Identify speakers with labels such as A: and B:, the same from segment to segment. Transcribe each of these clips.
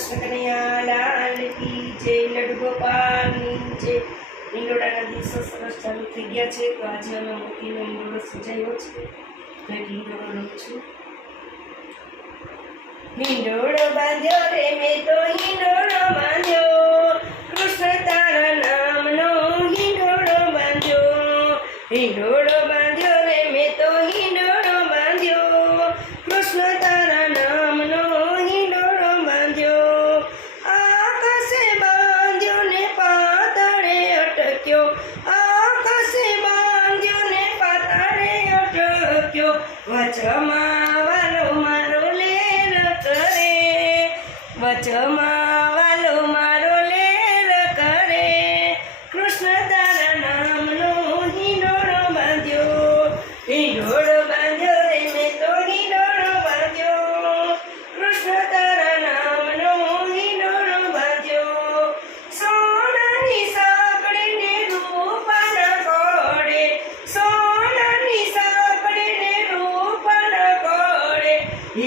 A: કૃષ્ણ દિવસો સરસ ચાલુ થઈ ગયા છે. તો આજે અમે મોતીનો છે. તો હિંડોળો બાંધ્યો રે મેં તો હિંડોળો વચમાં વાલો મારો લેર કરે. વચમાં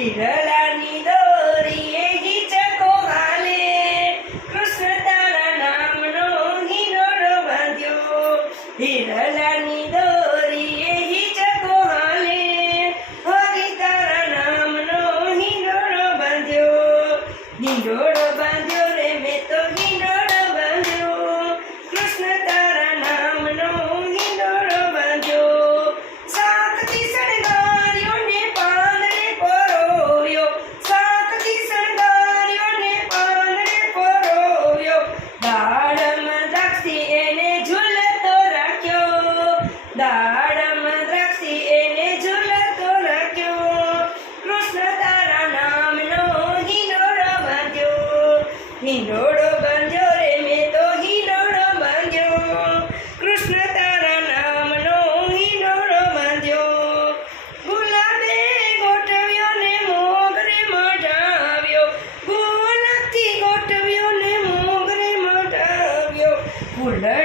A: હિરલાની દોરીએ હિચકો હાલે કૃષ્ણ તારા નામનો હિંડોળો બાંધ્યો. હિરલાની દોરીએ હિચકો હાલે હરિ તારા નામનો હિંડોળો બાંધ્યો. ફૂલડે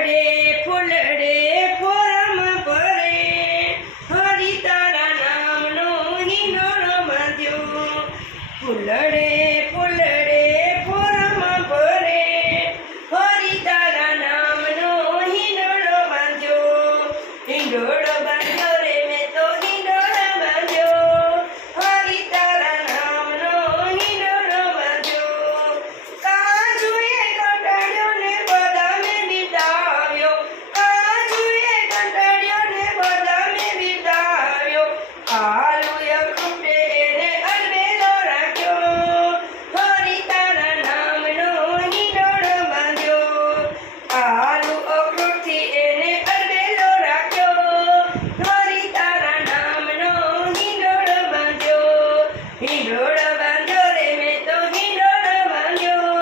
A: ફૂલડે ફોરમ પરે હરિ તારા નામનો હિંડોળો બાંધ્યો ફૂલડે હિંડોળો બાંધ્યો રે મેં તો હિંડોળો બાંધ્યો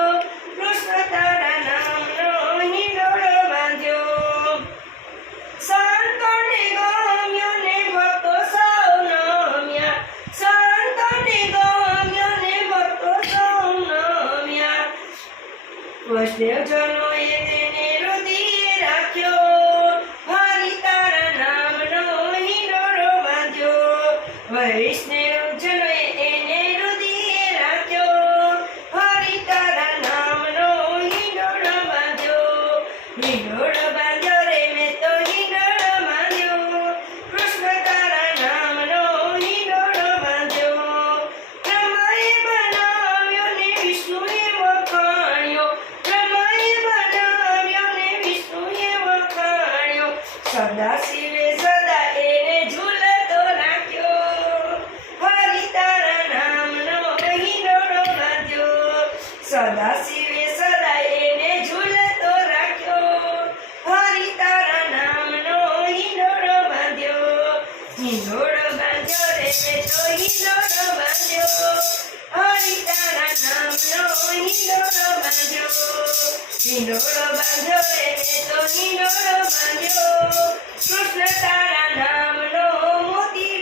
A: કૃષ્ણ તારા નામનો હિંડોળો બાંધ્યો સંતોને ગમ્યો ને ભક્તો સૌ નમ્યા સંતોને ગમ્યો ને ભક્તો સૌ નમ્યા વૈષ્ણવજનોએ તેને હૃદયે રાખ્યો હરિ તારા નામનો હિંડોળો બાંધ્યો વૈષ્ણવજનોએ વખાણ્યો સદા એને ઝૂલતો રાખ્યો. હરિ નામનો હિંડોળો બાંધ્યો સદા શિવે સદા એને ઝૂલતો રાખ્યો. હરિ નામનો હિંડોળો બાંધ્યો હિંડોળો બાંધ્યો તો હિંડોળો બાંધ્યો. હરિ નામનો હિંડોળો નિનોડો બાંધ્યો રે તો નિનોડો બાંધ્યો કૃષ્ણ તારા નામનો મોતી